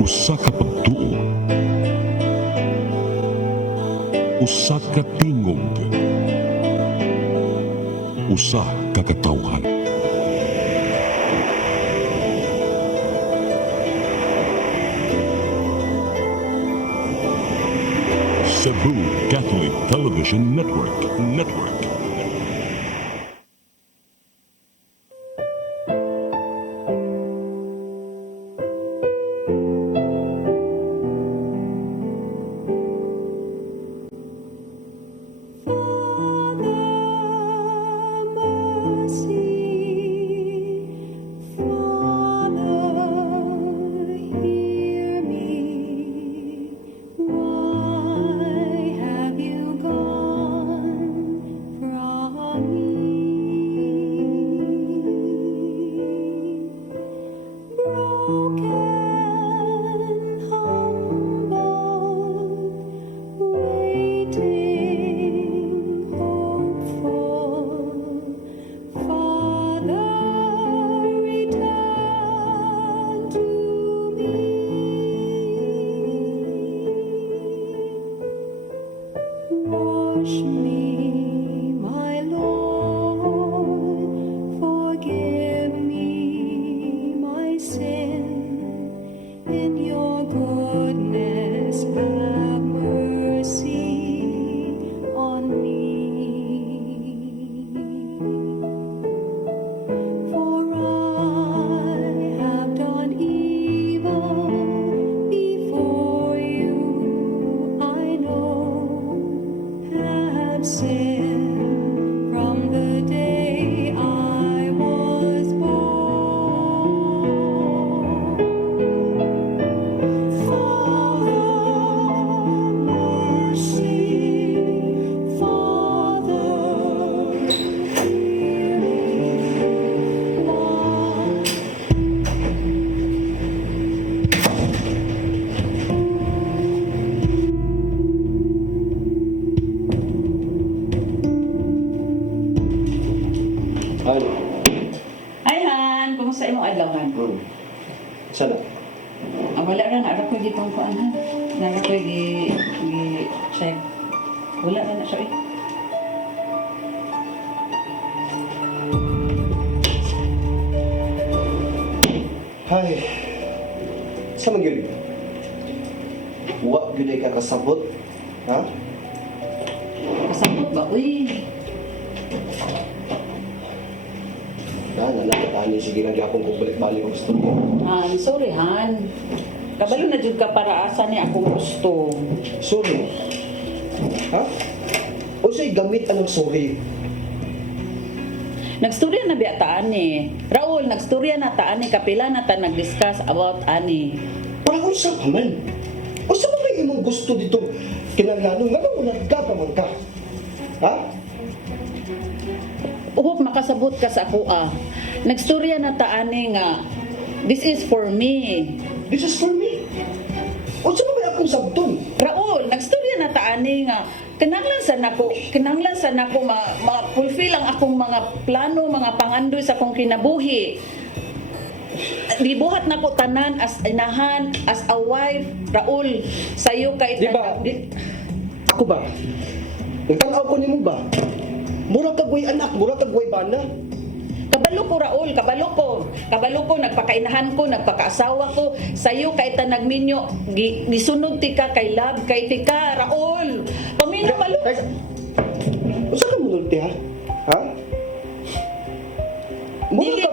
Usa ka pagtuo, usa ka tingog, usa ka katawhan. Cebu Catholic Television Network. Wash me, my Lord, forgive me my sin. In your goodness have mercy on me. For I have done evil before you, I know, have sinned from the day I was born. Father, mercy, Father, hear me, Lord. Ay, Hi, Han! Kumusta imong adlaw, Han? sana. Wala ra na ara ko dito ang kuan, Han. Nara ko check. Wala na na siya eh. Hay, sa man yun? Wa yun ay kakasabot, ha? Kasabot ba? Uy! Nalakatani, sige lang yapon kung balik-balik ang gusto ko. Han, sorry, Han. Kabalo na jud ka para asa ni akong gusto. Sorry. Ha? O sa'y gamit anong sorry? Nagstorya na biya ta ani. Raul, nagstorya na ta ani. Kapila na ta nag-discuss about ani. Para kung sa paman. O sa mga imong gusto dito, kinanglanong, nga nang nagkakaman ka? Ha? Uhop makasabot ka sa ako ah. Nagstorya na ta ani nga. This is for me. This is for me. O sa mga akong sabton? Raul, nagstorya na ta ani nga. Kinanglan sa nako ma-fulfill ang akong mga plano, mga pangandoy sa akong kinabuhi. Gibuhat nako tanan as inahan, as a wife, Raul, sayo kay Di ba? Ako ba? Nagtanaw ko ni mo ba? Mura kagway anak, mura kagway bana. Kabalo ko, Raul, kabalo ko, nagpakainahan ko, nagpakaasawa ko, sayo kay ta nagminyo, gisunod ti ka kay love, kay ti ka, Raul. Pamino malo. Usa ka munulti ha? Ha? Dili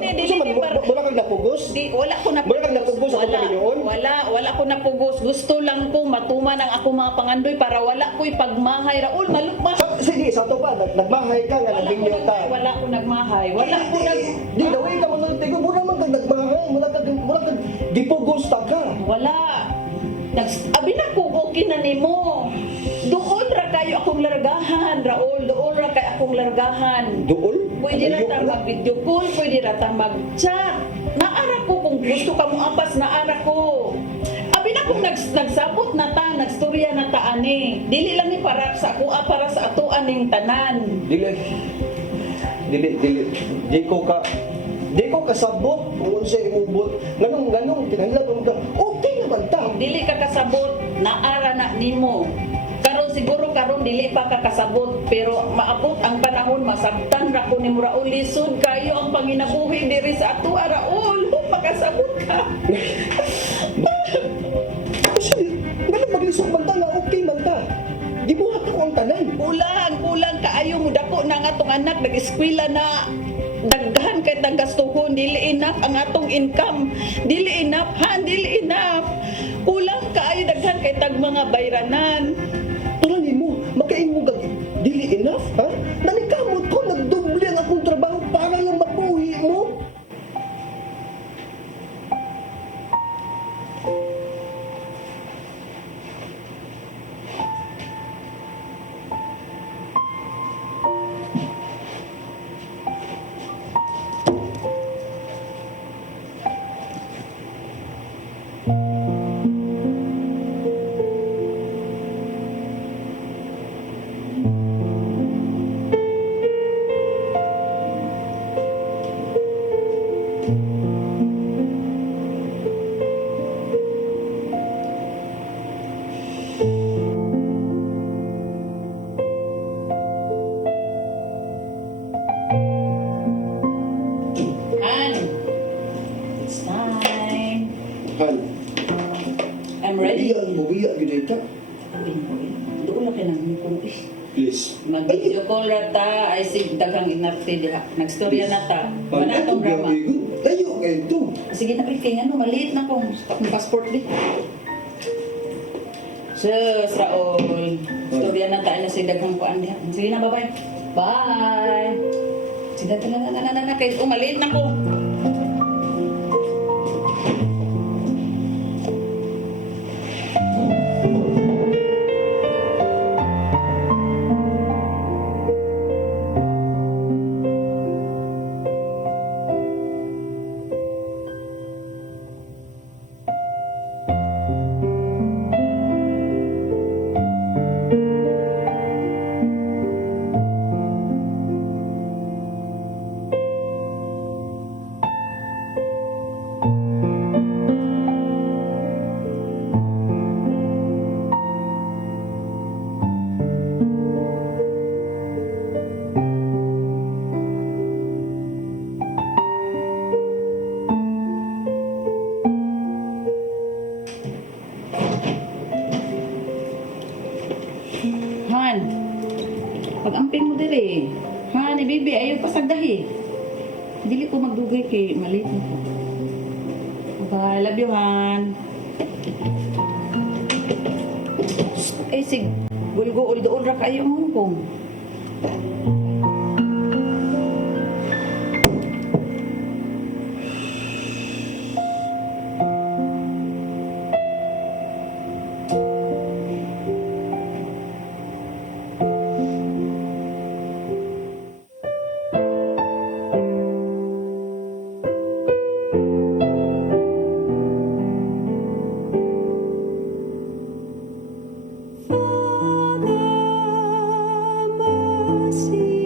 para Mura kag napugos? wala ko na Wala kang napugos sa pagkalinyon? Wala ko na pugos. Gusto lang ko matuman ang ako mga pangandoy para wala ko'y pagmahay, Raul, malukma. Sige, sa to pa, nagmahay ka nga, nagbingyo ka. Wala ko nagmahay. Wala ko nag Di, daway ka munulti ko, mura man kag nagmahay, mura kag gipugos ta ka. wala. Abi na ko okay na nimo. Doon ra kayo akong largahan, Raul. Doon ra kay akong largahan. Duol? Pwede ra Ayok ta na. mag-video call, pwede ra ta mag-chat. Naara ko kung gusto ka mo apas, naara ko. Abi na kung nagsabot na ta, nagstorya na ta ani. Dili lang ni para sa ako, para sa ato aning tanan. Di ko kasabot kung unsay imubot. Ganong, kinahanglan ka, okay naman ta. kasabot naara na nimo. Karon siguro karon dili pa ka kasabot pero maabot ang panahon masabtan ra ko nimo Raul lisod kayo ang panginabuhi diri sa ato Raul. Makasabot ka. Kasi, wala maglisod man ta nga okay man ta. Gibuhat ako ang tanan. Kulang kaayo mo dako na nga atong anak nag-eskwela na daghan kay tang gastuhon dili enough ang atong income dili enough kulang kaayo daghan kay tag mga bayranan. Tulan mo, makain mo gagi. Dili enough, ha? Nanikamot ko, nagdoble ang akong trabaho para lang mapuhi mo. Han, it's time. Han, I'm ready. Bubiya, gid ka. Doon na kinang kung Please. mag-video call rata ay sig daghang inarte diha. Nagstorya na ta. Pan, Wala ato tong drama. gabi good. Layo kayo to. Sige na kay ano maliit na kong passport di. Sus, Raul. Storya na ta na sig daghang kuan diha. Sige na, bye-bye. Bye. Sige na kay maliit na ko. Han, pag-amping mo diri. Han, bibi, ayaw pasagdahi. Dili ko magdugay kay maliit na ko. Bye, love you, Han. Eh, sig, gulgo, doon ra kayo Hong Kong. Father, mercy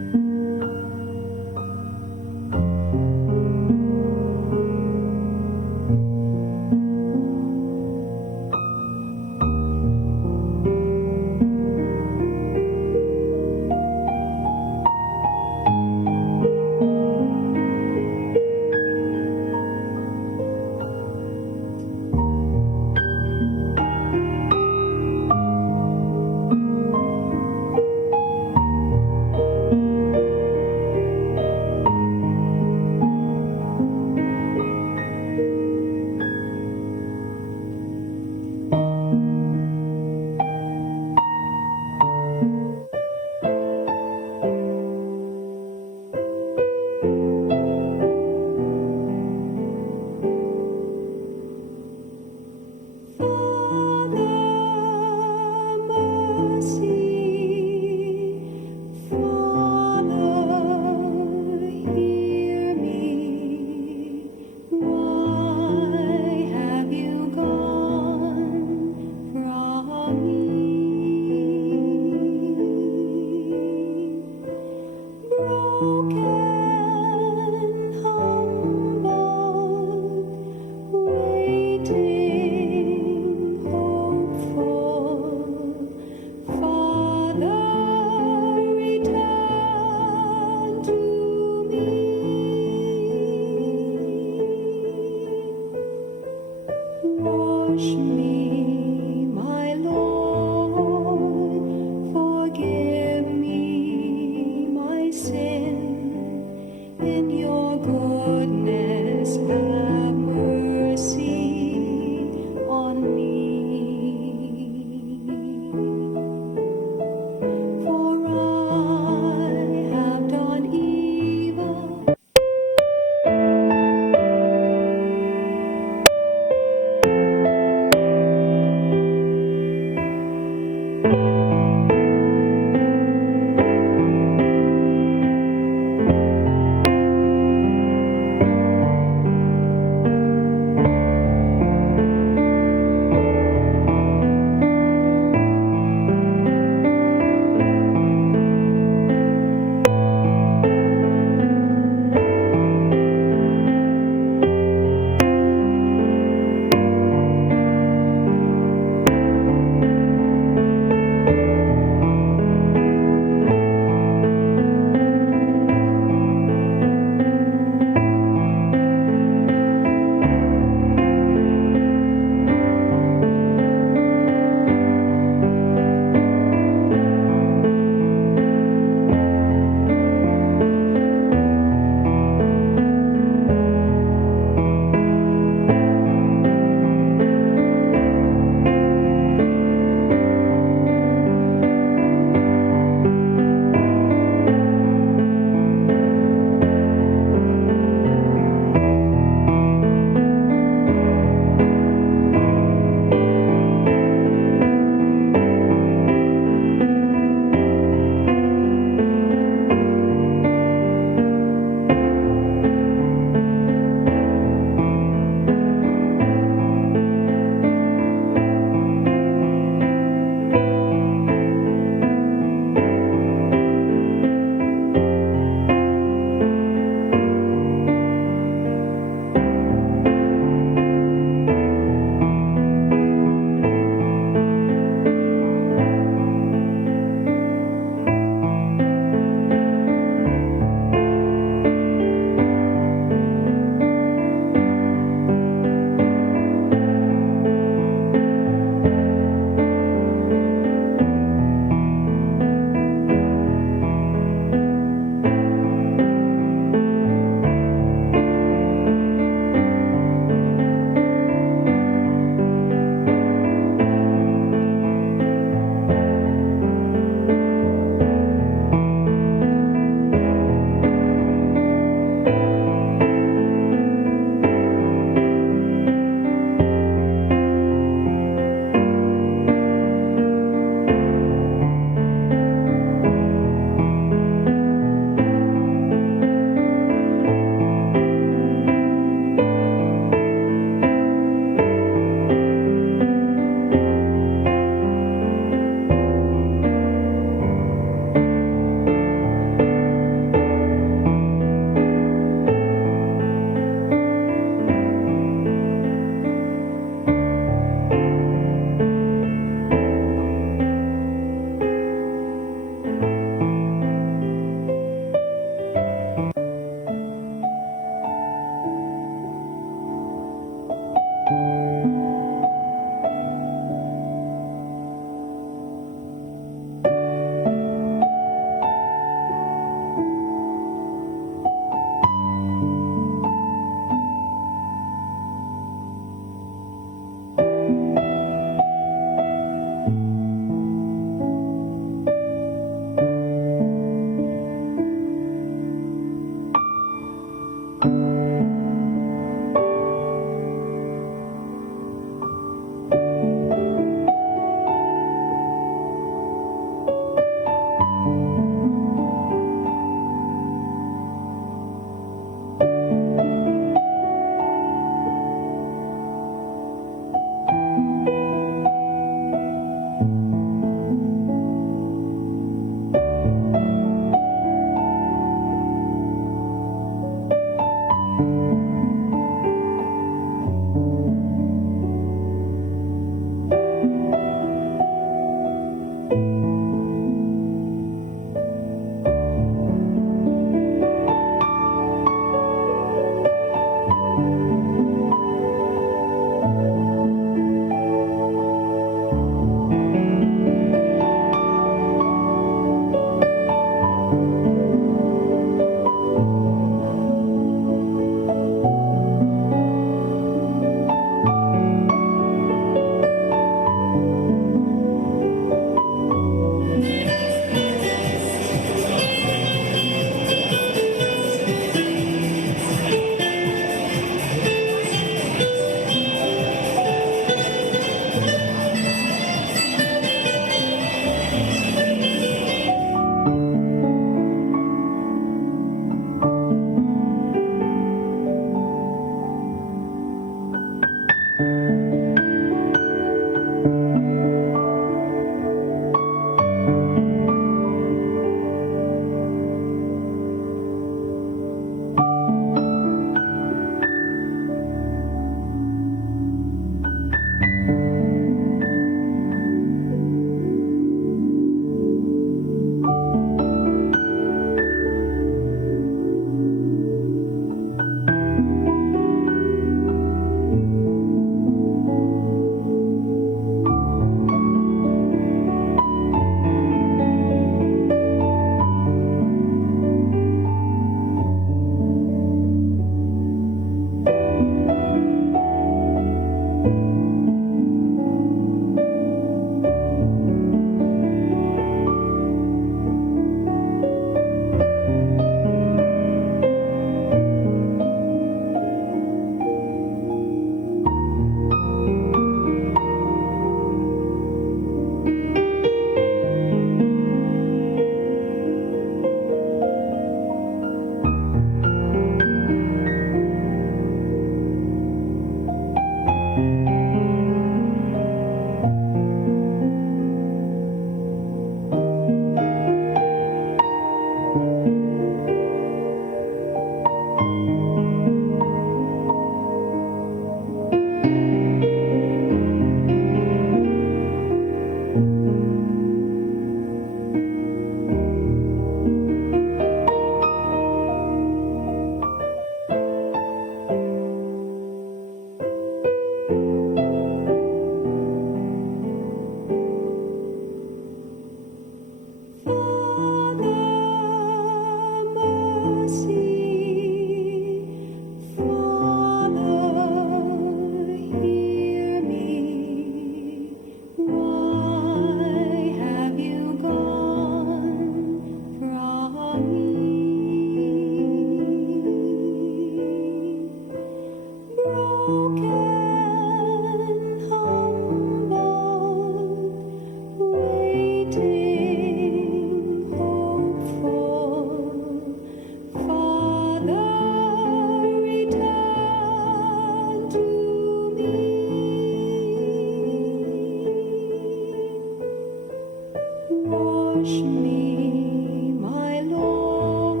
Wash me, my Lord,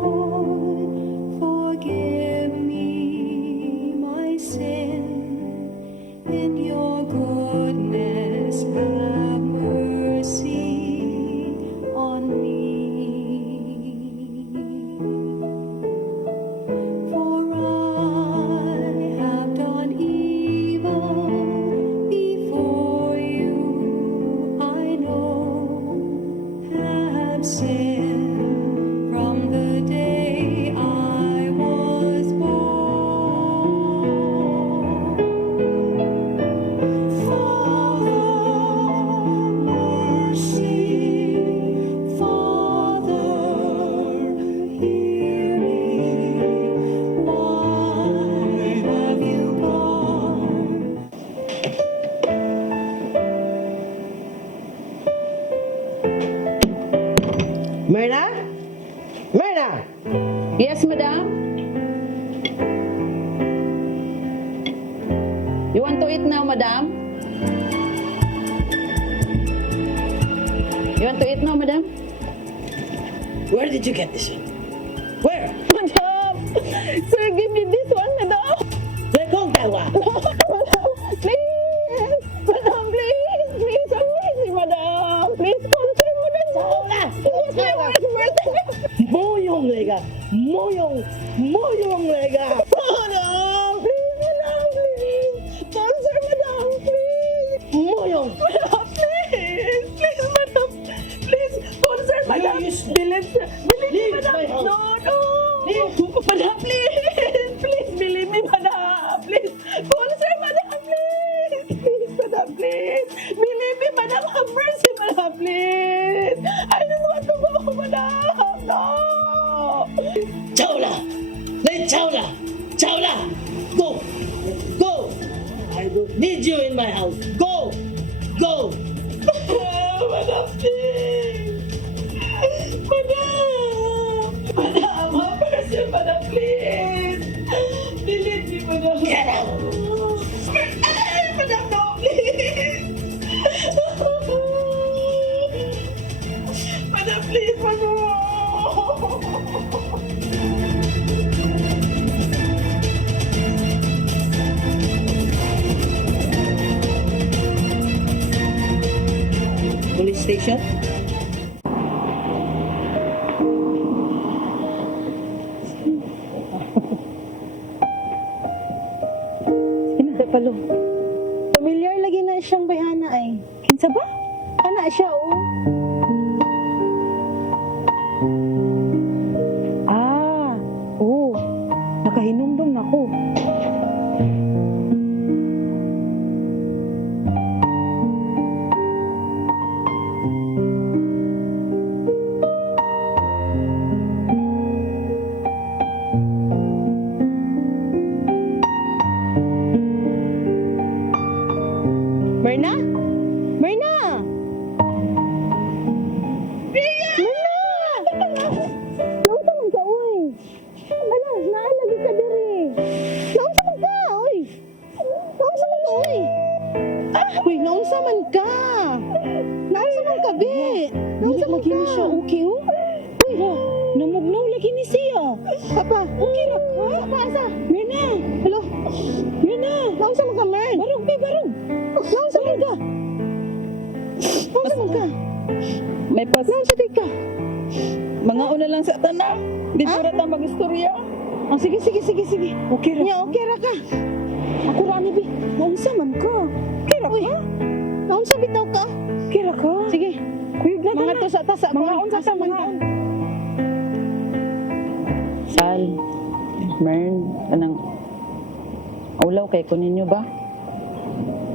forgive me my sin. In your goodness have mercy on me. For I have done evil before you, I know, have sinned from the day I was born. Father, mercy, Father, hear me. Why have you gone? Myrna? Myrna! Yes, madam? You want to eat now, madam? You want to eat now, madam? Where did you get this one? Where? Madam! Sir, give me this one, madam! Let go, Tawa! Please! Madam, please! Please, have mercy, madam! Please, sponsor mo na siya! Please, may mercy! Moyong lega! Moyong lega! Madam! Please, madam, please! Sponsor, madam, please! Moyong! Madam, please! Please, madam! Please, sponsor, madam! Believe me, Leave madam! my house. No! Madam, please! Please, believe me, madam! Please! Sponsor, madam, please! Please, madam, please! Believe me, madam! Have mercy, madam, please! I don't want to go, madam! No! Chawla! Let Chawla! Chawla! Go! Go! I don't need you in my house! Go! Go! Madam, please! Madam! Madam, have mercy, madam, please! Believe me, madam. Get out! Ay, madam, no, please! Madam, please, madam! Police station? Palo. Familiar lagi na siyang bayana ay. Kinsa ba? Ana siya oh. Nakahinumdum na ko. Myrna? Myrna! Myrna! Nausa man ka, uy! Ala, naan lagi ka diri. Nausa man ka, uy! Nausa man ka, uy! Uy, nausa man ka! Nausa man ka, be! Nausa man ka! Siya, okay, oh? Uy, namugnaw lagi ni siya. Papa, okay ra ka? Papa, asa? Myrna! Hello? Myrna! Nausa man ka, Myrna? Barog, be, barog! Nausa man ka? Nausa man ka? May pas... Nausa di ka? Mga una lang sa tanang. Dito ra ta mag-istorya. Oh, sige. Okay ra. Nya, okay ra ka. Ako ra ni bi. Naunsa man ka? Okay ra ka? Naunsa bitaw ka? Okay ra ka? Sige. Kuyog na mga to sa tasa. Mga unsa ta mga on. Sal, Mern, anang ulaw kay kunin nyo ba?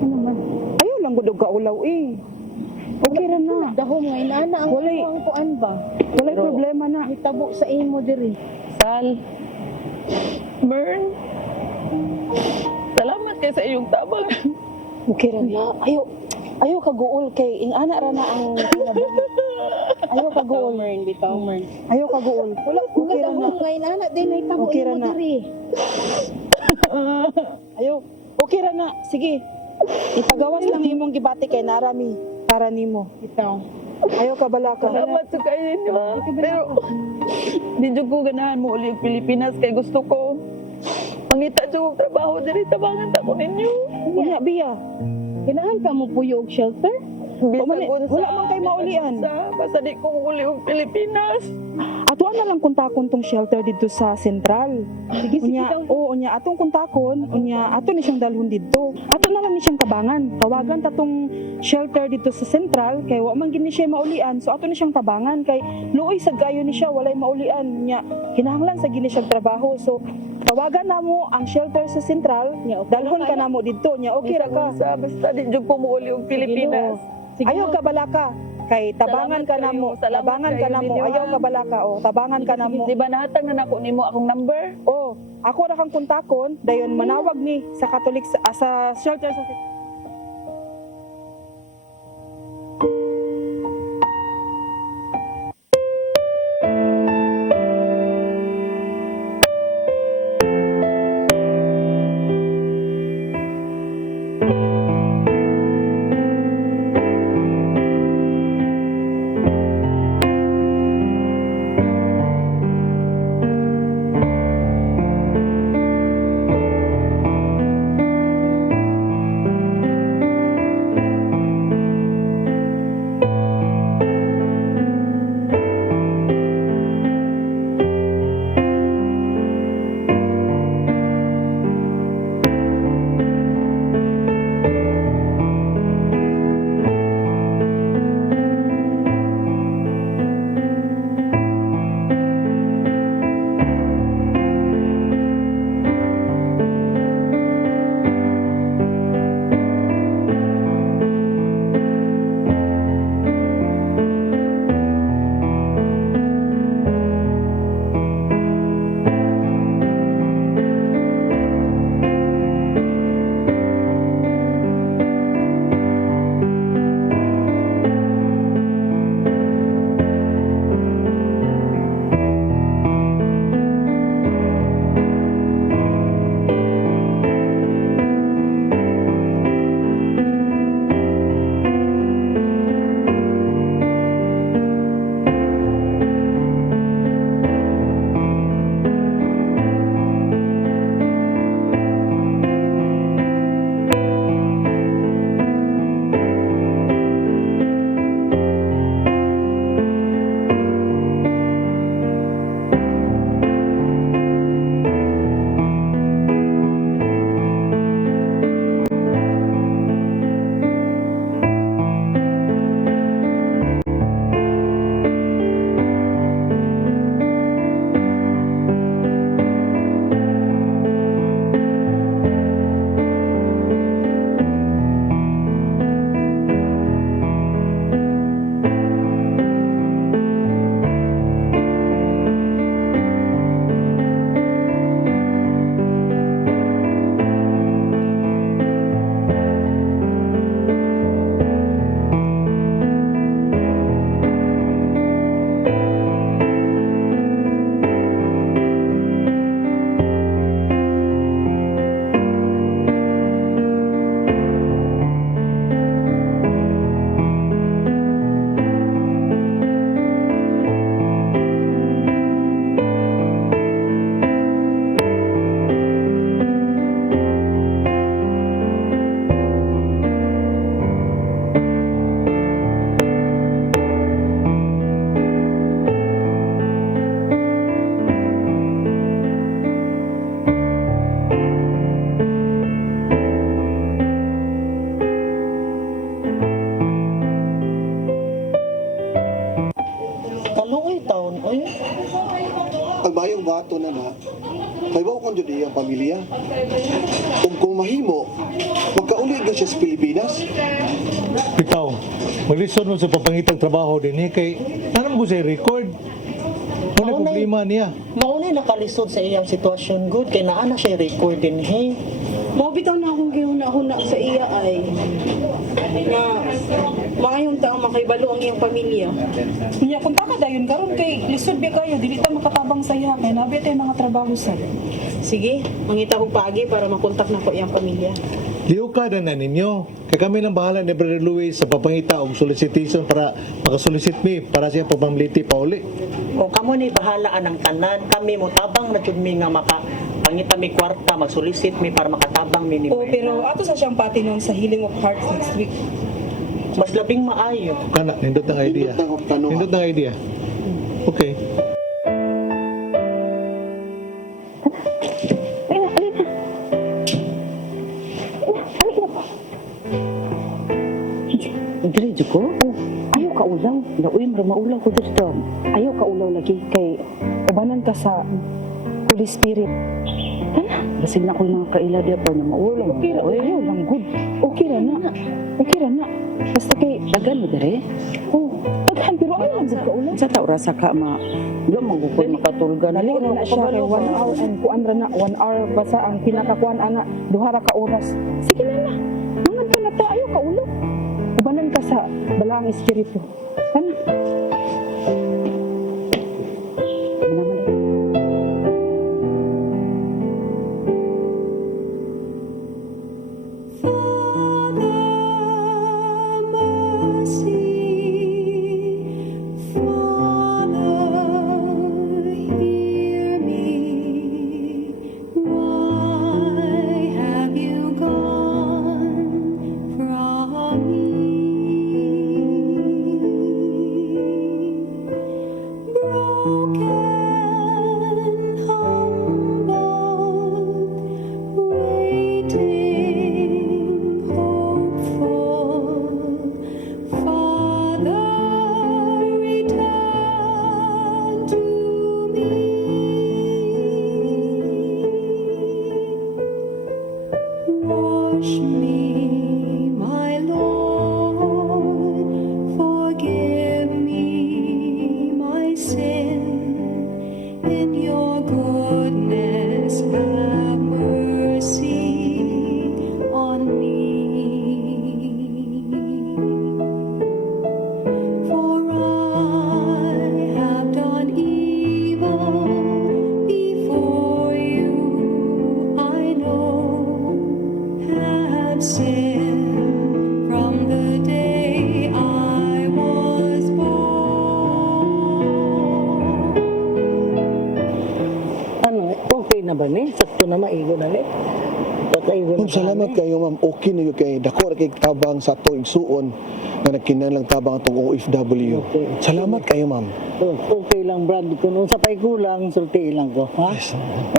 Ano man? Ayaw lang gud og kaulaw eh. Okay ra na. Dahom nga inana ang ang kuan ba? Walay Pero- problema na. Hitabo sa imo diri. Sal, Mern, salamat kay sa iyong tabang. Okay ra na. Ayaw ka guol kay ingana ra na ang kinabang. Ayaw ka guol. Bitaw, Mern. Ayaw ka guol. Wala okay ra na. Nga inana din ay tabo okay imo diri. Ayaw. Okay ra na. Sige. Ipagawas lang imong gibati kay narami para nimo. Bitaw. Ayaw ka balaka. Salamat sa kayo ninyo, ha? Pero, di jud ko ganahan mo uli ang Pilipinas kay gusto ko. Mangita jud og trabaho diri tabangan ta ko ninyo. Unya, Biya. Kailangan ka mo puyo og shelter? Bisa Wala gunsa, man kay maulian. Basta di ko uli og Pilipinas. Atuan na lang kontakon tong shelter dito sa sentral. Sige, unya, unya atong kontakon, unya ato ni siyang dalhon dito. Ato na lang ni siyang tabangan. Tawagan ta tong shelter dito sa sentral kay wa man gini siya maulian. So ato ni siyang tabangan kay luoy sa gayo ni siya walay maulian. Unya kinahanglan sa gini siyang trabaho. So tawagan namo ang shelter sa sentral, dalhon ka namo dito. Nya okay ra ka. Basta di jud ko mo uli og Pilipinas. Ayaw ka balaka kay tabangan ka namo. Tabangan ka namo. Ayaw ka balaka o tabangan ka namo. Di ba nahatag na nako nimo akong number? Oh, ako ra kang kontakon, dayon manawag ni sa Catholic sa shelter sa Pagbayong bato na na, kay bawo kong jud iyang pamilya. Ug kung mahimo, magkauli gyud siya sa Pilipinas. Bitaw, maglisod mo sa papangitang trabaho din kay nanam ko sa record. Ano problema niya? Maunay nakalisod sa iyang sitwasyon good kay naa na siya record din he. Mabitaw na akong gihuna-huna sa iya ay nga maayong taong makaibalo ang iyang pamilya. Nya kung taka dayon karon kay lisod biya kayo dili ta makatabang sa iya kay nabi tay mga trabaho sa. Sige, mangita kong paagi para makontak na ko iyang pamilya. liuka na ninyo. Kaya kami lang bahala ni Brother Luis sa papangita og solicitation para makasolicit mi para siya pamamliti pa uli. O kamo ni bahalaan ng tanan, kami mo tabang na jud mi nga maka pangita mi kwarta magsolicit mi para makatabang mi ni Oh, pero ato sa siyang pati nun sa Healing of Hearts next week. mas labing maayo. Kana, nindot ng idea. Nindot ng tanong. Nindot ng idea. Okay. Alin na. Alin na po. Diretso ko? Oh, ayaw ka ulaw. Nauwi mo maulaw ko dito. Ayaw ka ulaw lagi kay ubanan ka sa Holy Spirit. Basig na ko yung mga kaila diya pa na maulaw. Okay ra, ayaw lang good. Okay ra na. Okay ra na. Basta kay Dagan mo dire? oh, daghan pero ayaw lang good ka ulaw. Sa tao rasa ka ma. Wala man ko makatulgan. Dali na siya kay 1 hour and kuan ra na 1 hour basta ang pinakakuan ana duha ra ka oras. Sige na. Mangad ka na ta ayaw ka ulaw. Ubanan ka sa balaang espiritu. Kana. Wash me, my Lord, forgive me my sin. In your goodness have mercy on me. For I have done evil before you, I know, have sinned from the day I was born. Ano, okay na ba ni? Sakto na maigo na ni. Pataigo na Ma'am, salamat kayo ma'am. Okay na yun kay dako ra kay tabang sa tuig suon na nagkinahanglang tabang atong OFW. Okay. Salamat kayo ma'am. Okay lang, Brad. Kung sa pay kulang, sulti lang ko. Ha?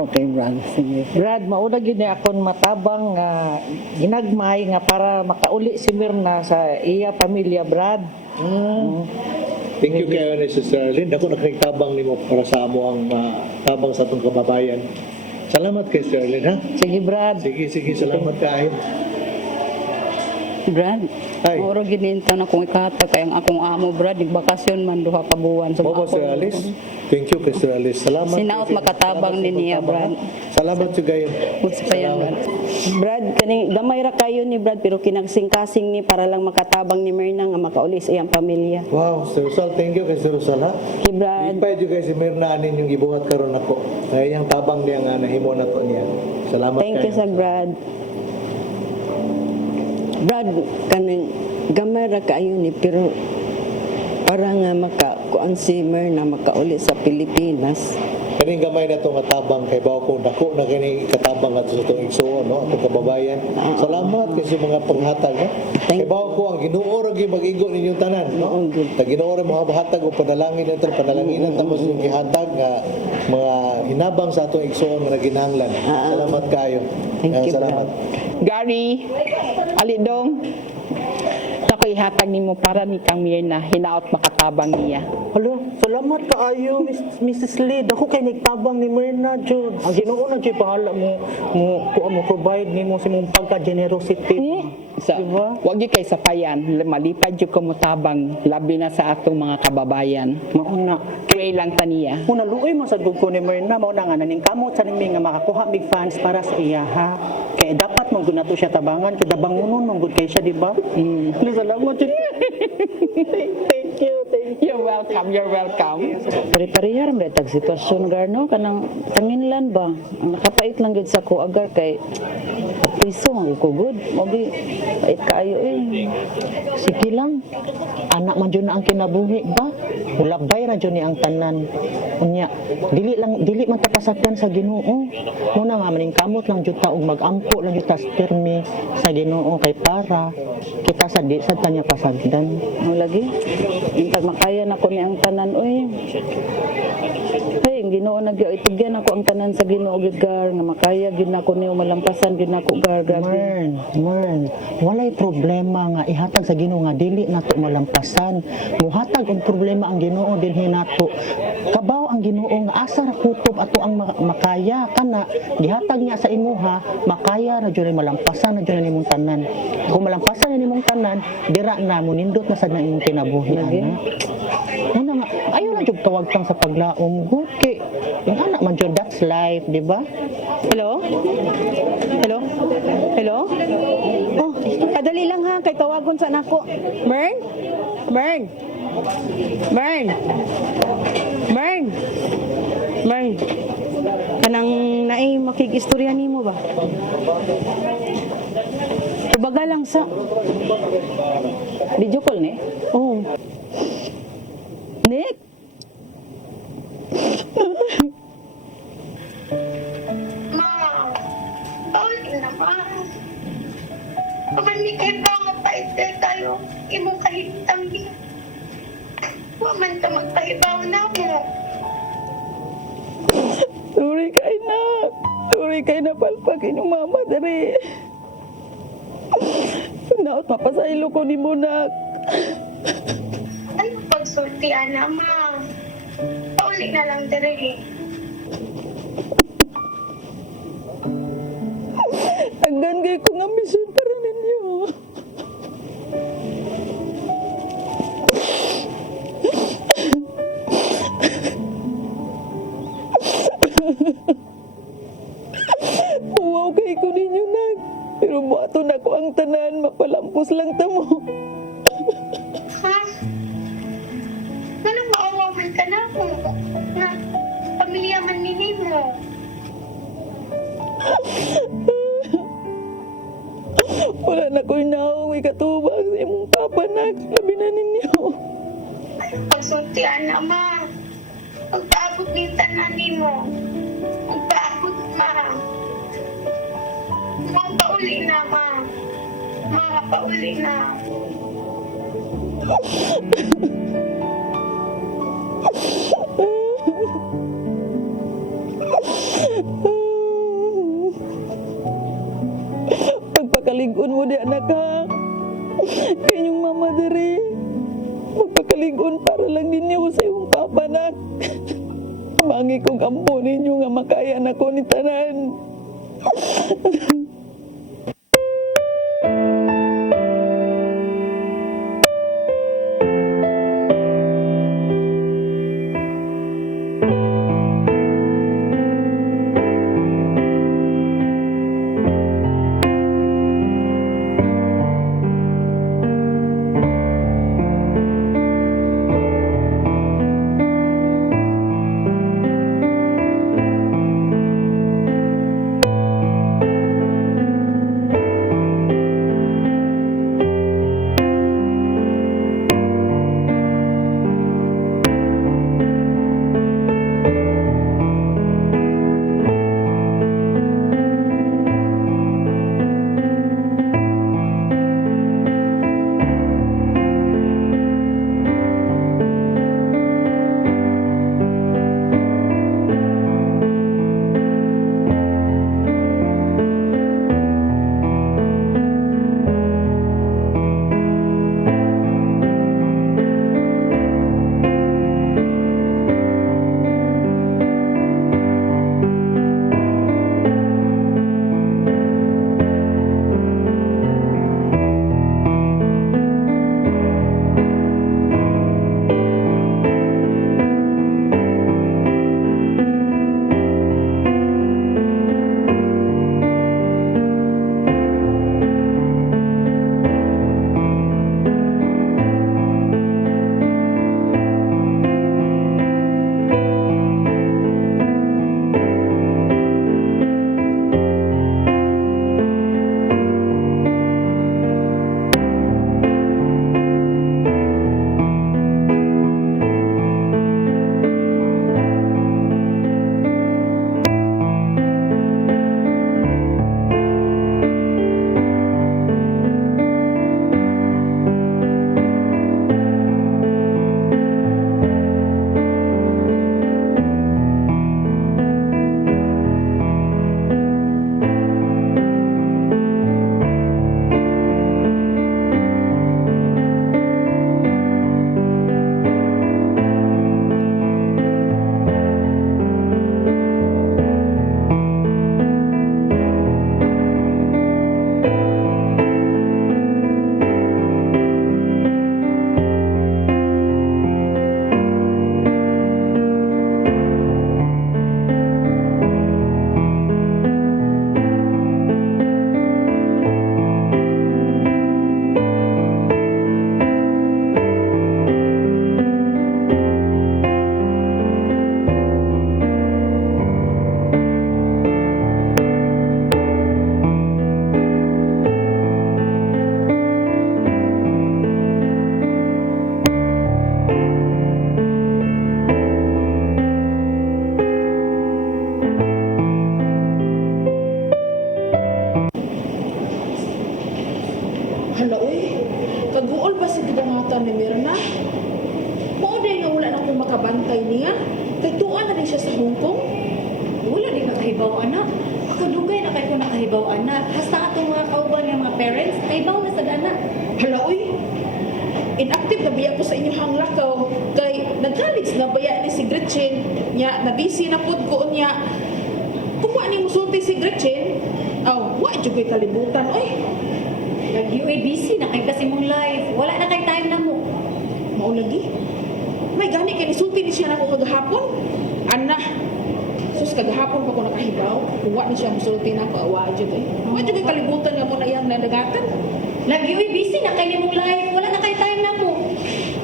Okay, Brad. Sige. Brad, mauna gini akong matabang nga ginagmay nga para makauli si Mirna sa iya pamilya, Brad. Thank you kayo ni Sister Arlene. Ako nakiktabang nimo para sa amo ang tabang sa atong kababayan. Salamat kay Sister Arlene, ha? Sige, Brad. Sige, salamat kayo. Brad, Ay. oro gininta na kung ikatag kay ang akong amo, Brad, nagbakasyon man duha ka buwan. So, Bobo, Sir Alice. Thank you kay Sir Alice. Salamat. Sinaot makatabang ni niya, Brad. Salamat sa gayon. Kutsa pa yan, Brad. Brad, kani gamay ra kayo ni Brad pero kinagsing-kasing ni para lang makatabang ni Mirna nga makauli sa iyang pamilya. Wow, Sir Rosal, thank you kay Sir Rosal, ha? Kay Brad, Ipay dyo kay si Mirna anin yung gibuhat karon ako. Kaya yung tabang niya nga nahimo na to niya. Salamat thank you sa Brad. Brad, kanang gamay ra kayo ni pero para nga kuan si Mirna makauli sa Pilipinas. Kaning gamay na itong katabang kay bawo ko dako na kini katabang ato sa itong igsuon, no? Atong kababayan. Salamat kasi mga panghatag, no? Kay bawo ko ang Ginoo ra gyud mag-igo ninyong tanan, no? Ta Ginoo ra mga bahatag o panalangin natin, panalanginan tapos yung gihatag nga mga hinabang sa atong igsuon nga naginahanglan. Salamat kayo. Thank you, Salamat. Gary, alidong, ako ihatag nimo para ni kang Mirna, hinaot makatabang niya. Hello, salamat kaayo, Mrs. Lee. Ako kay nagtabang ni Mirna, Jud. Ang Ginoo na jud bahala mo provide nimo sa imong pagka-generosity. Sa, Diba? wag gyud kay sapayan, malipad jud ko mutabang, labi na sa atong mga kababayan. Mauna. Pray lang taniya. Una luoy mo sa ko ni Mirna, mao na nga naning kamot sa nimi nga makakuha big fans para sa iya ha. Kaya dapat mong gunato siya tabangan, kaya bangunon mong gud kay siya, di ba? Salamat jud. Thank you. You're welcome. Pare-parehar mo tag sitwasyon, Garno. Kanang tanginlan ba? Ang nakapait lang gid sa ko agar kay piso, ang ko good. Mabi, pait kaayo eh. Sige lang. Anak man dyan na ang kinabuhi ba? Ulabay ra dyan ni ang tanan. Unya, dili man tapasagdan sa Ginoo. Muna nga maning kamot lang jud ta og magampo lang jud ta sa pirmi sa Ginoo kay para kita sa di sa tanya pasagdan. Ano lagi? Intag makaya na ko ni ang tanan oy. Hey, ang Ginoo itugyan ako ang tanan sa Ginoo gid gar nga makaya gid nako ni malampasan gid nako gar grabe. Mern, walay problema nga ihatag sa Ginoo nga dili nato malampasan. Muhatag og problema ang Ginoo dinhi nato. Kabaw ang Ginoo nga asa ra kutob ato ang makaya kana gihatag niya sa imuha, makaya ra jud malampasan na jud nimong tanan. Kung malampasan na nimong tanan, dira na mo nindot na sad na imong kinabuhi ana. Ano nga, ayaw na jud tawag tang sa paglaom. Good kay yung anak man jud that's life, di ba? Hello? Hello? Hello? Oh, kadali lang ha, kay tawagon sa nako. Mern? Mern? Mern? Mern? Mern? Kanang naay makikistorya nimo ba? Ubaga lang sa. Video call ni? Oh. Nick? Pamanlikay ba nga tayo imong kahitang di. Waman ka magpahibaw na mo. Sorry kay na palpag inyong mama dari. Naot mapasaylo ko ni mo nak. Ano pagsultian na ma? Pauli na lang diri. Hanggang kay ko nga mission para ninyo. Wow kay ko ninyo nag. Pero buhato na ko ang tanan, mapalampos lang tamo. Ha? Anong maawa man ka na mo? Nga, pamilya man ninyo. Wala na ko'y naong ikatubag sa imong papa nak. Labi na ninyo. Pagsultian na ma. Magpaabot ni tanan mo. Magpaabot ma. Pauli na ma. Ma, pauli na. Pagpakalig-on mo di anak ha. Kanyang mama diri. Magpakalig-on para lang ninyo sa iyong papa nak. Mangi kong ampo ninyo nga makaya na ko ni tanan. makabantay niya. Kay tuwa na rin siya sa Hong Kong. Wala din nakahibaw anak. Makadugay na kayo nakahibaw anak. Hasta atong mga kauban ng mga parents, kahibaw na sa anak. Hala, uy. Inactive na baya ko sa inyong lakaw. Kay nag-college na baya ni si Gretchen. Nya, nabisi na po ko niya. Kung wa ni musulti si Gretchen, wa dyan ko'y kalibutan, oy. Lagi busy na kay kasi mong life. Wala na kay time na mo. Mao lagi. May gani kay nisulti ni siya na ko kagahapon. Ana. Sus kagahapon pa ko nakahibaw. Kung wa ni siya musulti na ko, wa dyan eh. Wa dyan ko'y kalibutan nga mo na iyang nadagatan. Lagi busy na kay mong life. Wala na kay time na mo.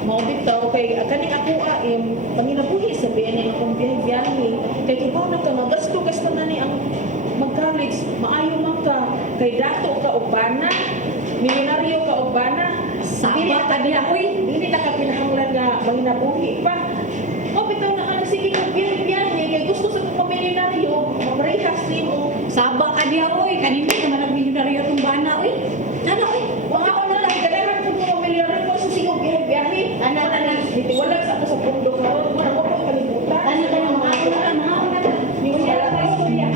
Mao bitaw kay kaning ako panginabuhi sa biyahe akong biyahe. Kay ibaw na ka magasto na ni ang mag-college, maayo man ka kay dato ka og bana, milyonaryo ka og bana. Saba ka diha, uy. Dili ta ka pinahanglan nga manginabuhi pa. Mao bitaw na ang sige ka biyahe kay gusto sa kong milyonaryo, maparehas nimo. Saba ka diha, uy. Kanina naman ang milyonaryo itong bana, uy. Nana, uy. Wa ako na lang ganahan ko mga milyonaryo sa sigong biyahe. Ana. Wala sa ako sa pundo karon, wala ko kalibutan. Ano ka ng mga una. Yung wala ka istorya.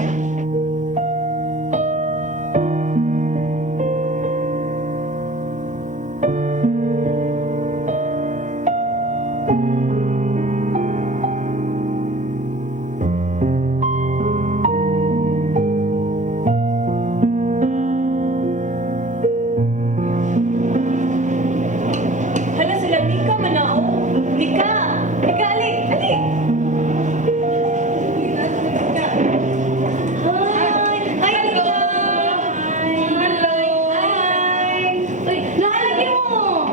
Hala sila, Nika manao. Nika, ali. Hi, Nika. Hello. Hi. Uy, nahalagin mo.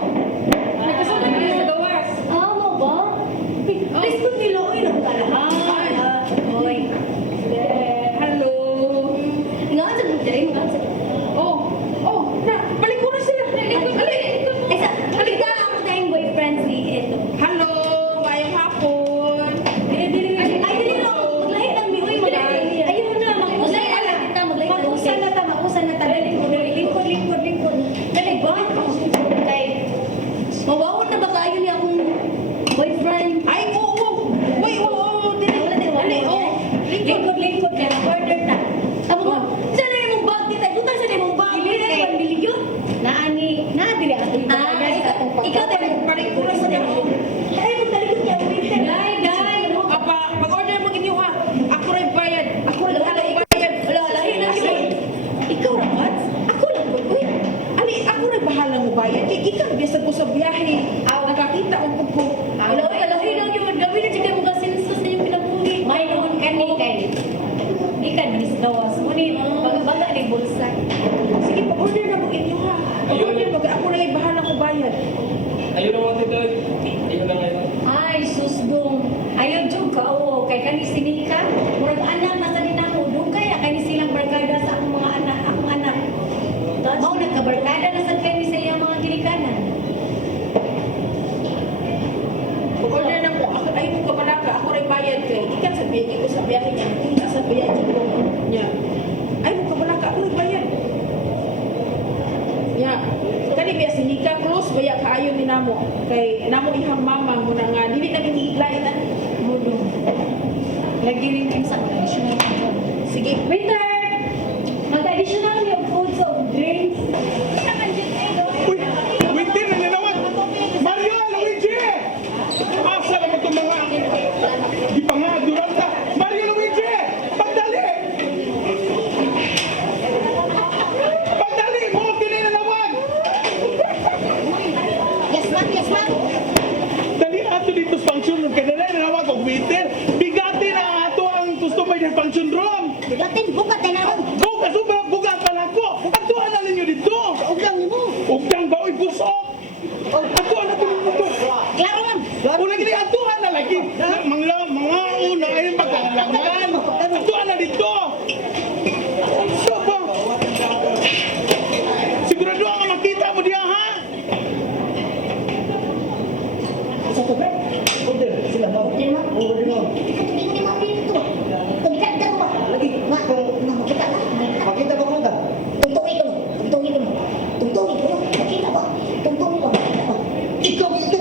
Nagkasama na sa gawas. Mo ba? Please kung nila, uy, nakakalahan. Uy. Hello. Nga, sa buday mo. Na, balik ko na sila. Halika ako tayong boyfriend si Eto. Hello, ngayong hapon. Dili lang. Maglahi lang mi. Uy, maglahi. Ayun na, maglahi ala kita. Magusan na ta. Lingkod. Dali ba? Kay, mawawon na ba kayo niya akong boyfriend? Ay, oo. Uy, oo. Dali. Lingkod ka. Order ta. Tama mo. Saan na yung bag kita? Dutan sa yung bag. Bili yun. Naadili ako. Ikaw tayo. Balik ko na sila. Ay, magdalikod niya. Day. Apa, mag-order mo inyo ha. Ako rin bayad. Ako rin bayad. Lahi lang yun. Ikaw rapat? Ako lang po. Uy. Ali, ako rin bahala mo bayad. Kaya kita, biasa ko sa biyahe. Nakakita ang ko. Lahi lang yun. Gabi na siya kayo mga sinsos na yung pinabuhi. May noon ka ni kay. Ikan, Miss Gawas. Muni, baga ni bulsa. Sige, mag-order na mo inyo ha. Mag-order mo. Ako rin bahala ko bayad. Ayun ang mga tito. Ayun lang ngayon. Ay, susdong. Ayaw dyan ka, oo. Kay kani sinika. Murag anak na sa dinako. Doon kaya kani silang barkada sa akong mga anak. Akong anak. Mao nagkabarkada na sa kani sa iyang mga ginikanan. Mag-order na mo. Ako ay mo kabalaka. Ako rin bayad kay. Ikan sa biyahe ko sa biyahe niya. Kita sa biyahe ko niya. Ay mo kabalaka. Ako rin bayad. Ya, kani biya sinika close baya kaayo ni namo kay namo ihang mama mo na nga dili na giniiglain na Mudo. Lagi rin kayo sa additional food. sige. Waiter! Mag-additional yung food sa drinks. Uy! Winter na nanawan! Mario! Luigi! Asa naman itong mga ipangaduran ka! Mario! Luigi! Pagdali! Pagdali! Mo! Kinananawan! Yes, ma'am. Dali ato dito sa function room. Kaya nanawan kong winter. Bigati na ato ang gusto may ng function room. Bigatin, bukat na ron. Buka! Sobrang buka pala ko! Atuan na ninyo dito! Ugdang mo. Ugdang ba? Uy! Busok! Atuan na po ninyo dito! Klaro, ma'am. O lagi ni atuan na lagi. Mga una ay pagkalaman. Atuan na dito. Ano ba? Sigurado ang makita mo diya ha? Makita ba ko na? Ikaw ito.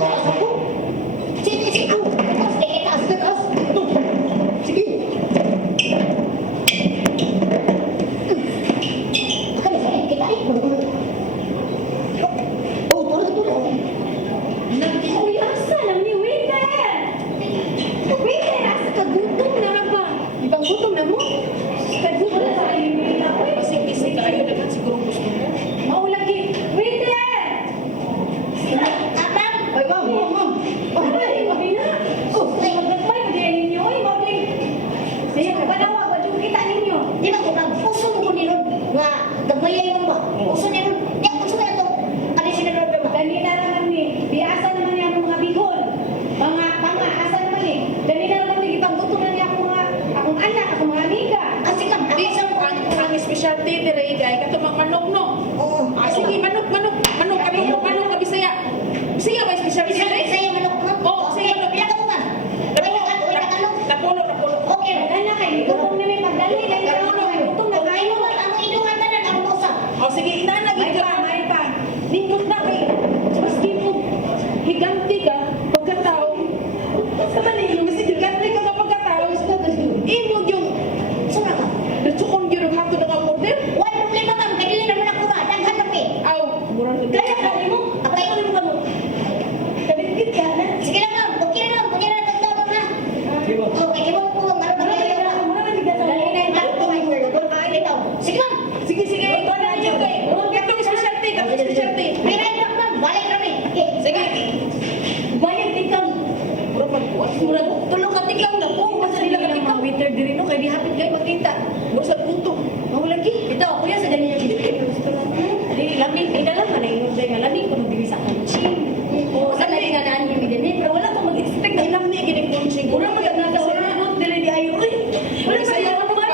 Sa kanino, kasi gigantay ka kapag katapos na imo yung Sura ka. natsukong yung mato ng order. Wala problema ka. Kaya dili naman ako ba? Daghan na pe. Aw, murang Kaya ka mo. Apay ko mo kamo. Kaligid ka na. Sige lang ma'am. Okay na lang. Okay na lang. Tagtabang na. Okay, ibo po. Maro ba kayo? Dali na yung tao ko. Sige ma'am. Sige, sige. Ito na yun kay. Katong specialty, katong specialty. May right back ma'am. Balik kami. Okay. Sige. Bayad tikang. Murang magkuwas. Murag tulong ka tikang na po. Basta nila ka tikang. Waiter diri no. Kaya di hapit kayo makita. Murang punto. Mawalagi. Ito, kuya sa ganyan yung Di, lamig. Ina lang man. Inom tayo nga lamig. Kung magdiri sa kanching. O, sa lamig nga naan yung ganyan. Pero wala akong mag-expect na ilam niya. Ginig kunching. Murang magandang sa restaurant. Dili di ayo. Uy. Wala sa iyo. Ano ba?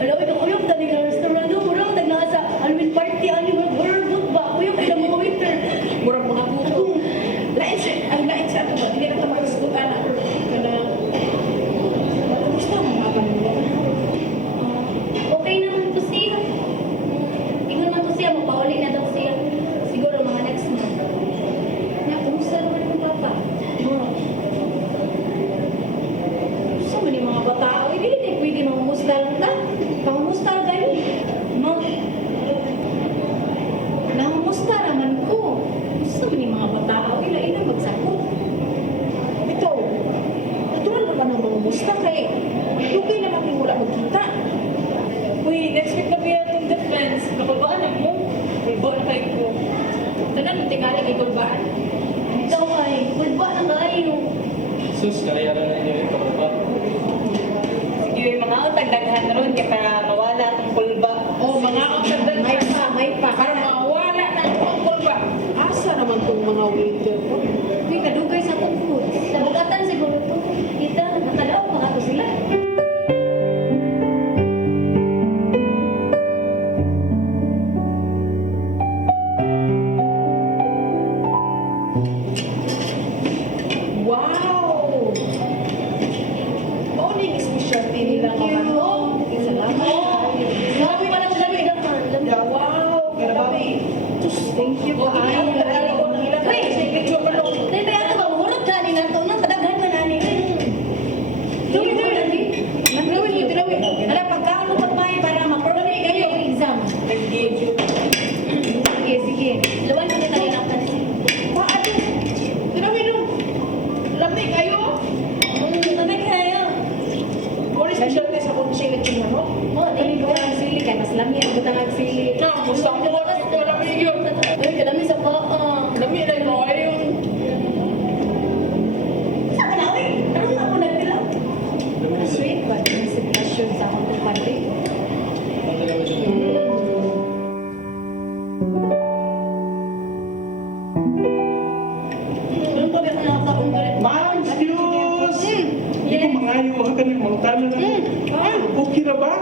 Wala, uy. Uyong tani nga restaurant. Murang tagnaa sa Halloween party. Ano yung burger ba? Uyong kaya mga waiter. Murang mga punto. Ang lain sa ako ba? Hindi na ito makasukutan na. Kana, gusto mo mga Okay naman to siya. Ingon man to siya, mapauli na daw siya. Siguro mga next month. Na, kumusta naman yung papa? Gusto mo ni mga bata? Uy, hindi na pwede mangumustal na. Mangumustal gani. Nangamusta naman ko. Gusto mo ni mga bata? Uy, lain na magsakot. Ito, natural naman ang mangumustal kay lugay naman yung wala magkita. Uy, next week na biya itong defense. Nakulbaan na mo. Kulbaan na kayo ko. Tanan, tingali kay kulbaan. Ito ay, kulba na kayo. Sus, kaya na ninyo yung pagkaba. Sige, mga utag-daghan ron kaya para mawala itong kulba. Oh, mga outagdan May pa, may pa. para mawala na ang kulba. Asa naman itong mga waiter ko? May kadugay sa itong food. Sa bugatan siguro to. Kita, nakalaw pa nga to sila. Wow! Mauni yung specialty nila mga no? Salamat. Grabe pa lang lamig naman. Yeah, wow! Grabe. Thank you. Uy, Tay, may ato ba? Murot ka ni nato. Nang kadaghan ka na ni. Dumi, dumi, dumi. Tinawin mo, tinawin. Wala, pagkaon mo pagmay para ma-prove kayo yung exam. Sige, sige. Lawan ko na tayo ng pansin. Paano? Tinawin mo. Lamig kayo. Lamig kayo. Muna specialty sa kutsing at yung ano? Oh, dili ko ang sili kay mas lami ang butang ang sili. Na, gusto ko lamig yun. Uy, kadami sa paa. Lamig na ito ayun. Sa ka na, uy. Ano nga ako nagpilaw? Sweet ba? Yung sitwasyon sa akong kumpadre. Ano pa ba nakakaroon ka rin? Ma'am, excuse! Hindi ko mangayo ka kanil mga tanong na. Okay na ba?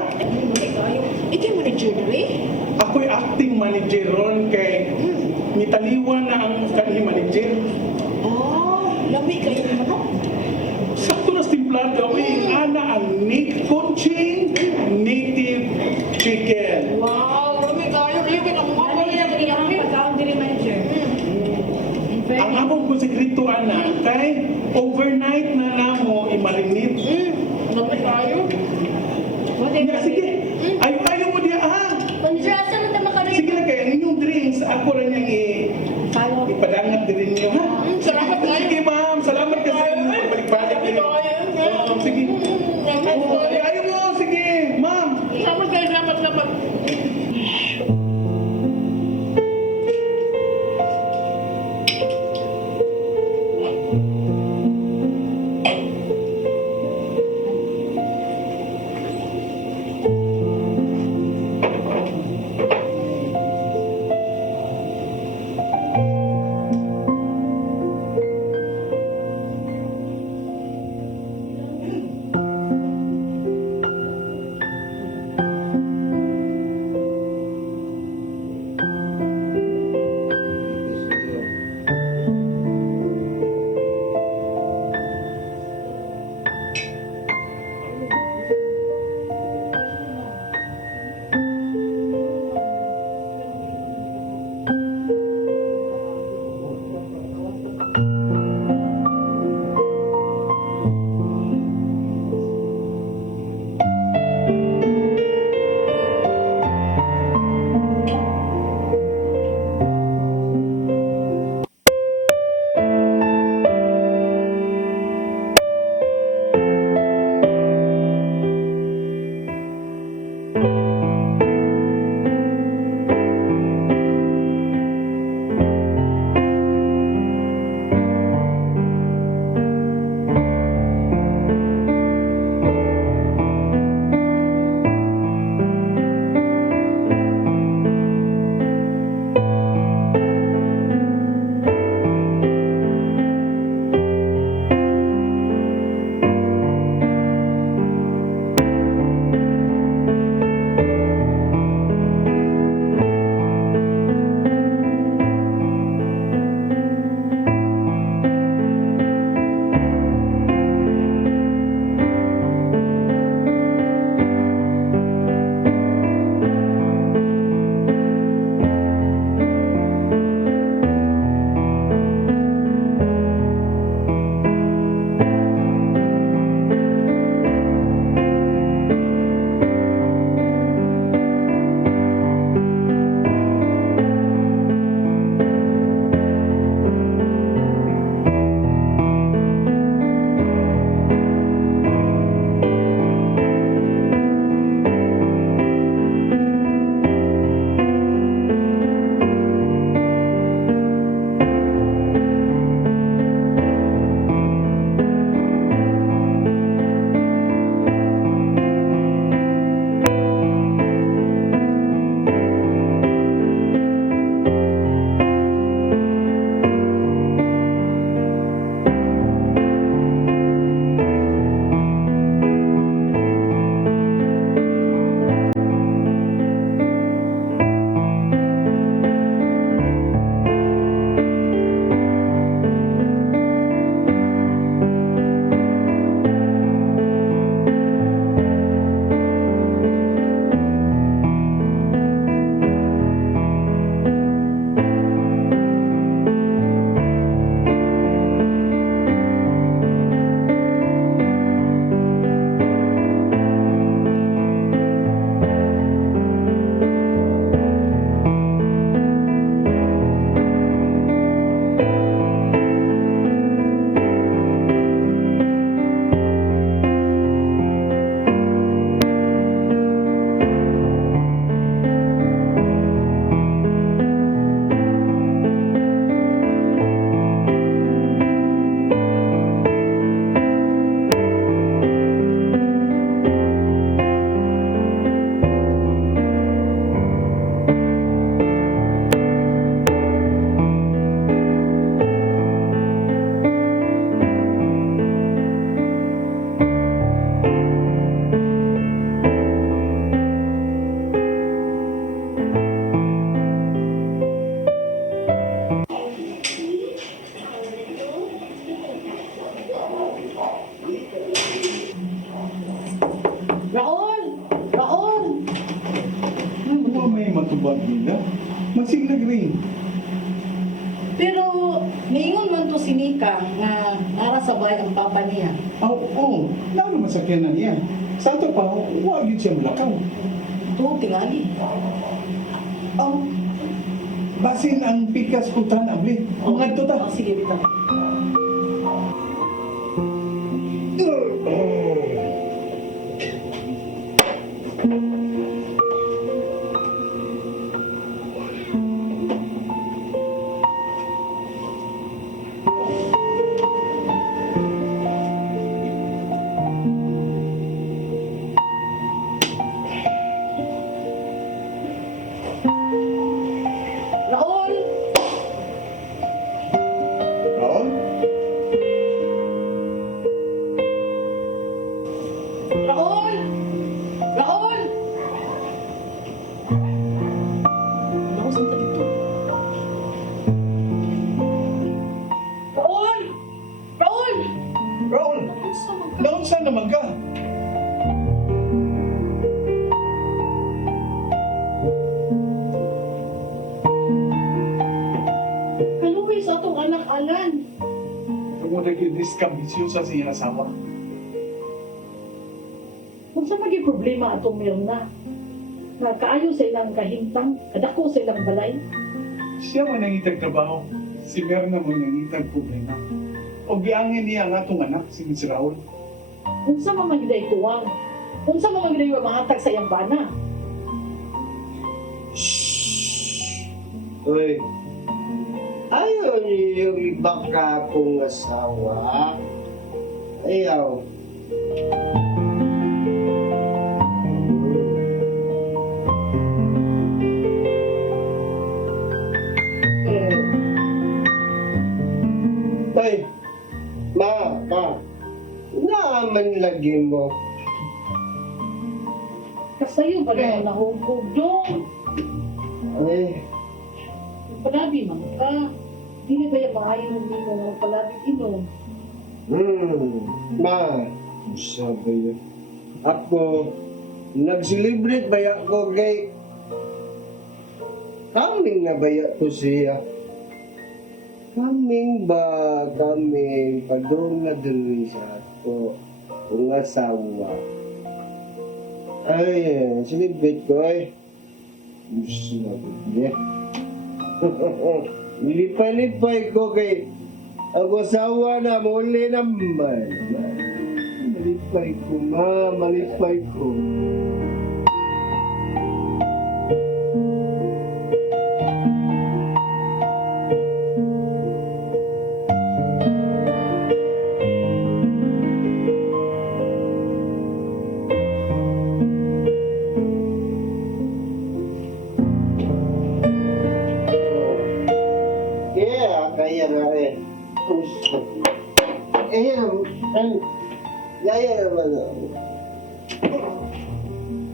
Ito yung manager na rin. Ako'y acting manager ron kay nitaliwan na ang kanhi manager. Oh, lamig kayo naman no? Sakto na simplado, ana ang Nick Conching Native Chicken. Wow, lamig kayo. Kayo ka nang mga Ano yung pinakang pagkaon diri manager? Ang among kong sekreto ana kay overnight na namo imarinate. Lamig kayo. Nga, sige. Ayaw mo diya ha. Kontrasa mo tama ka rin. Sige lang kaya ang inyong drinks ako rin yung ipadangat din niyo ha. Salamat kayo. Sige ma'am, salamat kasi balik-balik Lamig niyo. kayo. Sige. Ayaw mo, sige. buwan nila. Magsiglag rin. Pero niingon man to si Nika nga nara sa bahay ang papa niya. Oo, lalo masakyan na niya. Sa ato pa, huwag yun siya malakaw. Ito, tingali. Basin ang pikas kutan abli. Mga ito ta. Sige, bitaw. Raul! Raul? Raul! Raul! Naku, saan ka dito? Raul! Raul! Raul! Naon saan naman ka? Kaluwi sa atong anak, Alan. Tungkol nag-discambisyon sa siya asawa. Kung sa maging problema atong Mirna, na kaayo sa ilang kahintang, kadako sa ilang balay, Siya man nangitag trabaho. Si Berna mo nangitag problema. O giangin niya ang atong anak, si Miss Raul. kung sa mamagday tuwang, kung sa mamagday mahatag sa iyang bana. Uy, ayaw niyo ibaka akong asawa. Ayaw. Ay, ma, naaman lagi mo. Kasayo ba naman nahugog doon? Ay, Palabi man ka. Hindi ba yung maayo ng lino ng palabi inom? ma, sabi niya. Ako, nag-celebrate ba ako kay kaming nabaya ko siya. Kaming ba, kaming padung na dali sa ato kung asawa. Ay, celebrate ko ay. Sabi niya. Lipay-lipay ko kay ako asawa na muli naman. Malipay ko, ma, malipay ko. Yeah, kaya na eh. Kaya naman ako.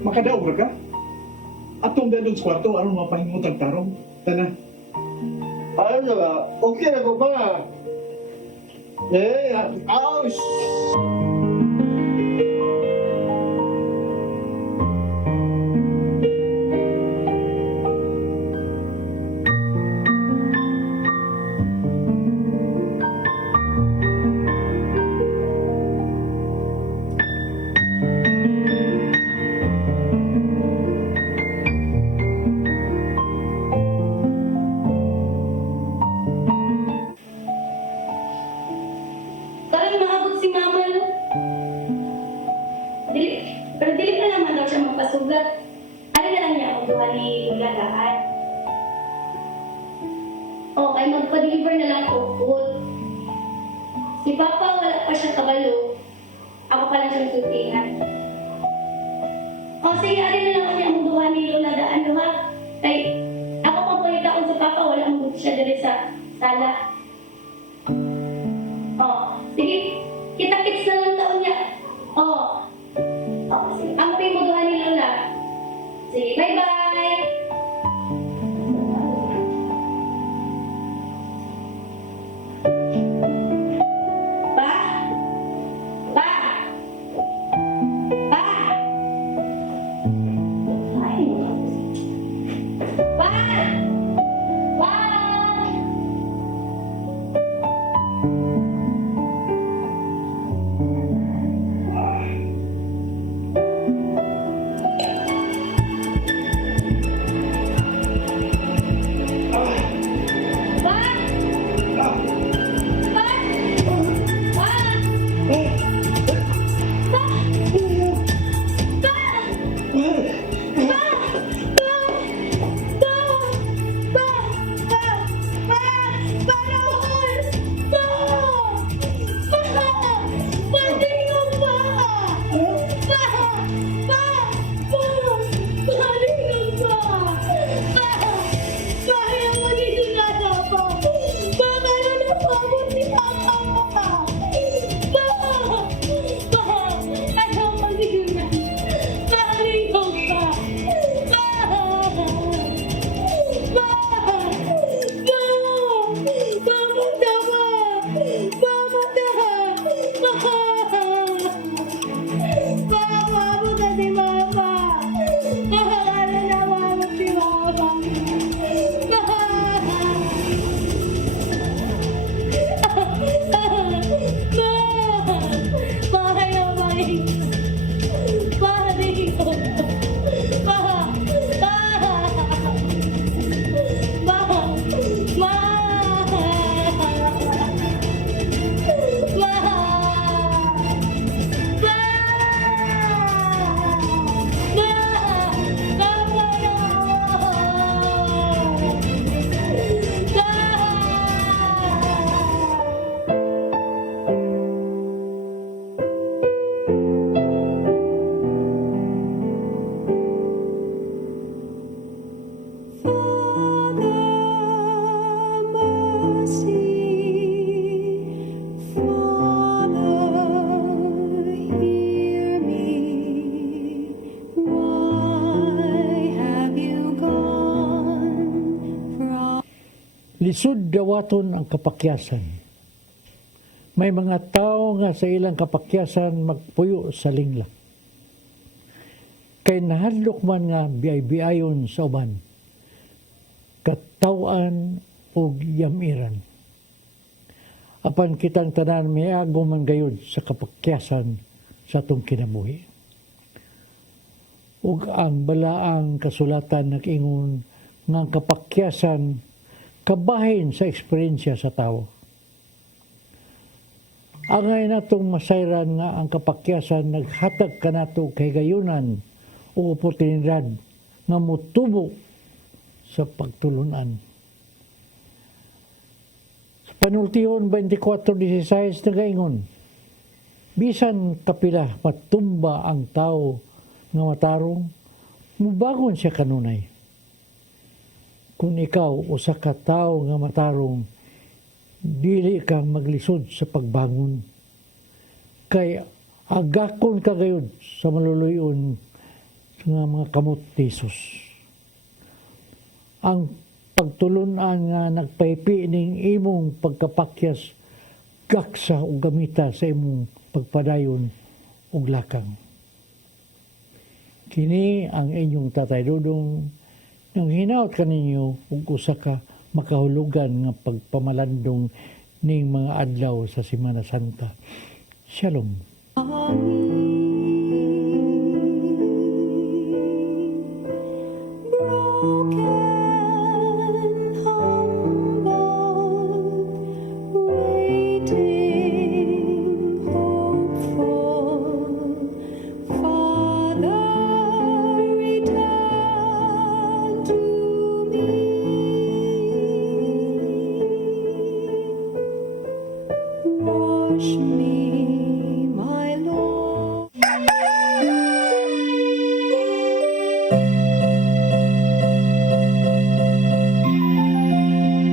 Makadaog ka? Atong dadon sa kwarto, anong mapahimot ang tarong? Tana. Ano ba? Okay na ko pa. Eh, ouch! Karon maabot si mama no. Pero dili na naman daw siya magpasugat. Ano na lang niya ang duha ni Lulagaan. O, kay magpa-deliver na lang ko food. Si Papa wala pa siya kabalo. Ako pa lang siyang tutingan. O, sige, alin na lang niya ang duha ni Lulagaan no ha. Kay, ako pang pagkitaon sa Papa, wala ang siya dali sa sala. Oh, sige. Kita-kits na lang taon niya. Oh. Oh, sige. Ang pimuduhan ni Lola. Sige, bye-bye. Pa? Pa? Pa? Ay, Lisod dawaton ang kapakyasan. May mga tao nga sa ilang kapakyasan magpuyo sa linglak. Kay nahadlok man nga biyay-biyayon sa uban, katawan o yamiran. Apan kitang tanan miago man gayud sa kapakyasan sa atong kinabuhi. Ug ang balaang kasulatan nag-ingon nga ang kapakyasan kabahin sa eksperyensya sa tao. Angay natong masayran nga ang kapakyasan naghatag kanato kay gayunan o oportunidad nga motubo sa pagtulunan. Sa panultihon 24:16 nagaingon, bisan kapila matumba ang tao nga matarong, mubangon siya kanunay. Kung ikaw usa ka tao nga matarong, dili ka maglisod sa pagbangon. Kay agakon ka gayud sa maluluyon nga mga kamot ni Jesus. Ang pagtulunan nga nagpaypi ning imong pagkapakyas gaksa o gamita sa imong pagpadayon ug lakang. Kini ang inyong Tatay Dudong nang hinaut kaninyo ug usa ka makahulugan nga pagpamalandong ning mga adlaw sa Semana Santa. Shalom. Wash me